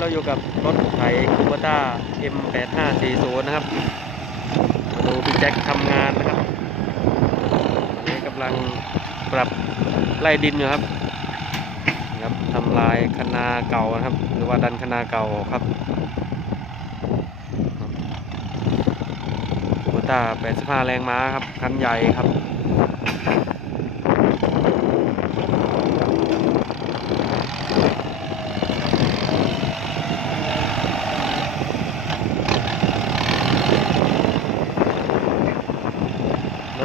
เราอยู่กับรถไถคูเบต้า M8540 นะครับมาดูพี่แจ็คทำงานนะครับนี่กำลังปรับไล่ดินอยู่ครับครับทำลายคนาเก่านะครับ หรือว่าดันคนาเก่าครับคูเบต้า85 แรงม้าครับ คันใหญ่ครับ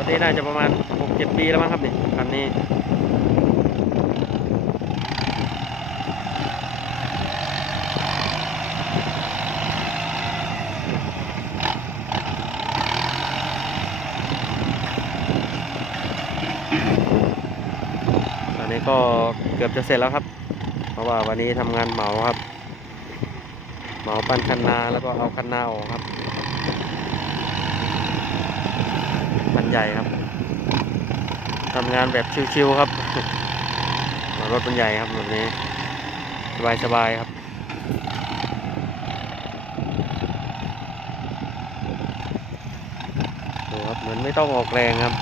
รถนี้น่าจะประมาณ6-7ปีแล้วมั้งครับนี่คันนี้ตอนนี้ก็เกือบจะเสร็จแล้วครับ เพราะว่าวันนี้ทำงานเหมาครับ เหมาปั้นคันนาแล้วก็เอาคันนาออกครับันใหญ่ครับทำงานแบบชิวๆครับรถมันใหญ่ครับแบบนี้สบายๆครับดูครับเหมือนไม่ต้องออกแรงครับ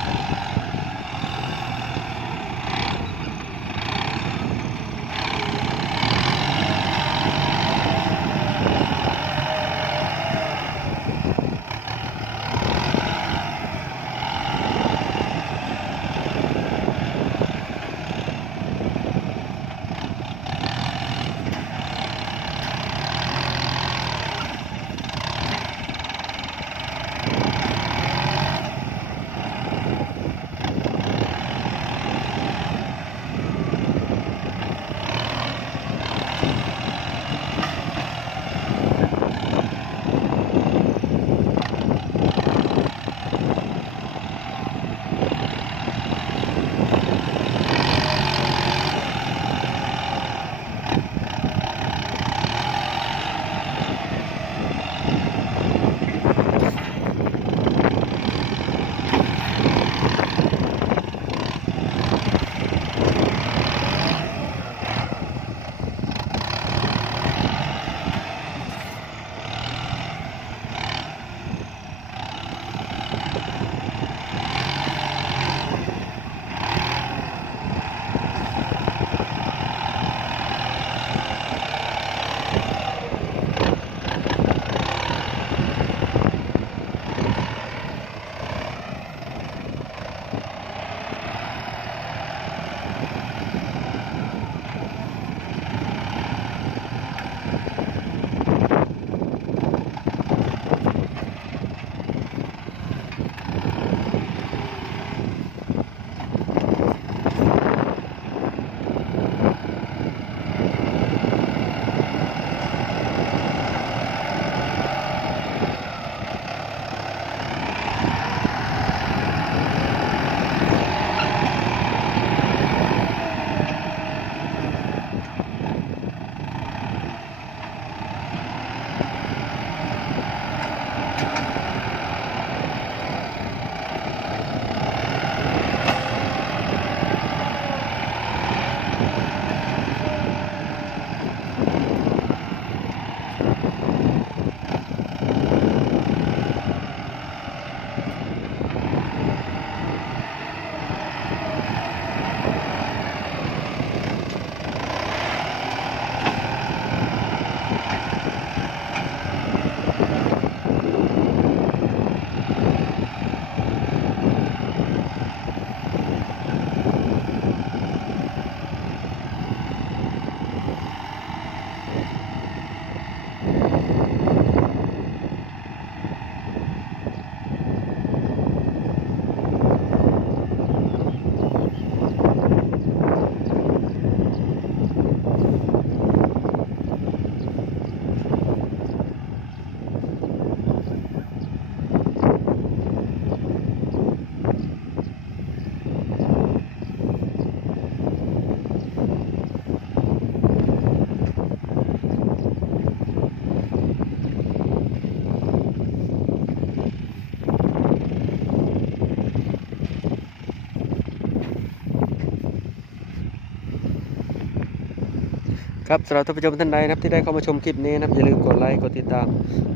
ครับสำหรับท่านผู้ชมท่านใดนะครับที่ได้เข้ามาชมคลิปนี้นะครับอย่าลืมกดไลค์กดติดตาม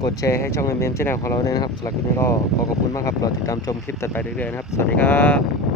กดแชร์ให้ช่องเอ็มเอ็มชแนลของเราด้วยนะครับสำหรับคลิปนี้ก็ขอขอบคุณมากครับรอติดตามชมคลิปต่อไปเรื่อยๆนะครับ สวัสดีครับ